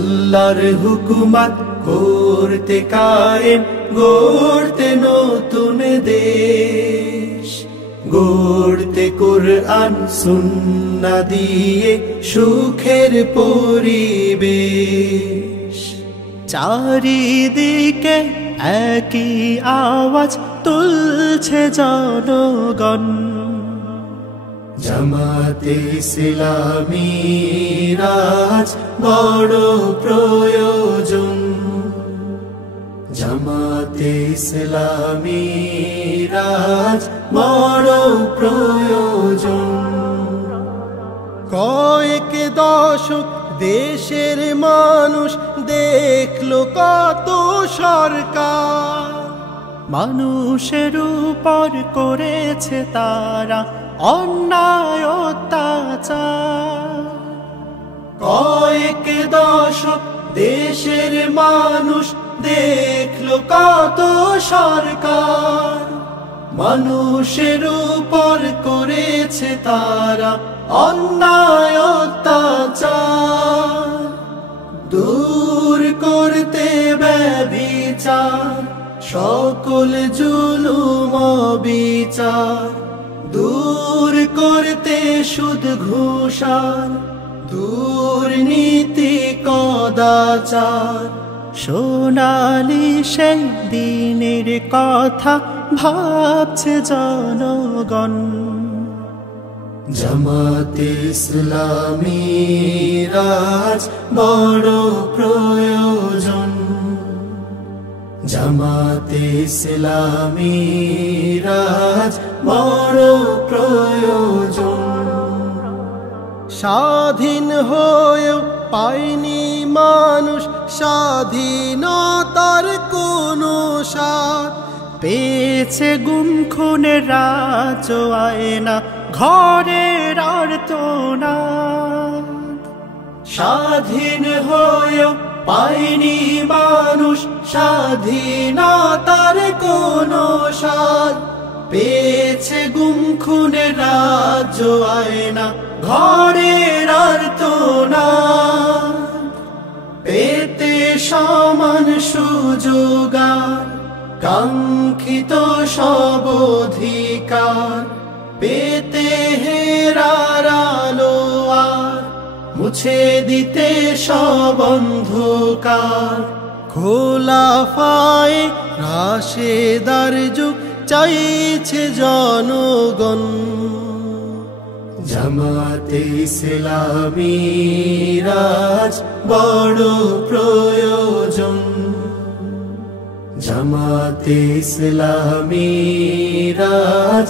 আল্লাহর হুকুমত করতে কায়েম, গড়তে নতুন দেশ, গড়তে কুরআন সুন্নাহ দিয়ে সুখের পরিবেশ। চারিদিকে একই আওয়াজ তুলছে জনগণ, জামাতে ইসলামীর আজ বড় প্রয়োজন, জামাতে ইসলামীর আজ বড় প্রয়োজন। কয়েক দশক দেশের মানুষ দেখলো কত সরকার, মানুষের উপর করেছে তারা অন্যায় অত্যাচার। কয়েক দশক দেশের মানুষ দেখলো কত সরকার, মানুষের উপর করেছে তারা অন্যায় অত্যাচার। দূর করতে ব্যভিচার, সকল জুলুম বিচার, দূর করতে সুদ ঘুষার, দুর্নীতি কদাচার। সোনালি সেই দিনের কথা ভাবছে জনগণ, জামাতে ইসলামীর আজ বড় প্রয়োজন, জামাতে ইসলামীর আজ বড় প্রয়োজন। স্বাধীন হয়েও পায়নি মানুষ স্বাধীনতার কোনো স্বাদ, পেয়েছে গুম খুনের রাজ আয়না ঘরের আর্তনাদ। স্বাধীন হয়েও পায়নি মানুষ স্বাধীনতার কোনো স্বাদ, পেয়েছে গুম খুনের রাজ আয়না ঘরের আর্তনাদ। পেতে সমান সুযোগার, কাঙ্ক্ষিত সব অধিকার, পেতে হেরার আলো আর মুছে দিতে সব অন্ধকার। খোলাফায়ে রাশেদার যুগ চাইছে জনগণ, জামাতে ইসলামীর আজ বড় প্রয়োজন, জামাতে ইসলামীর আজ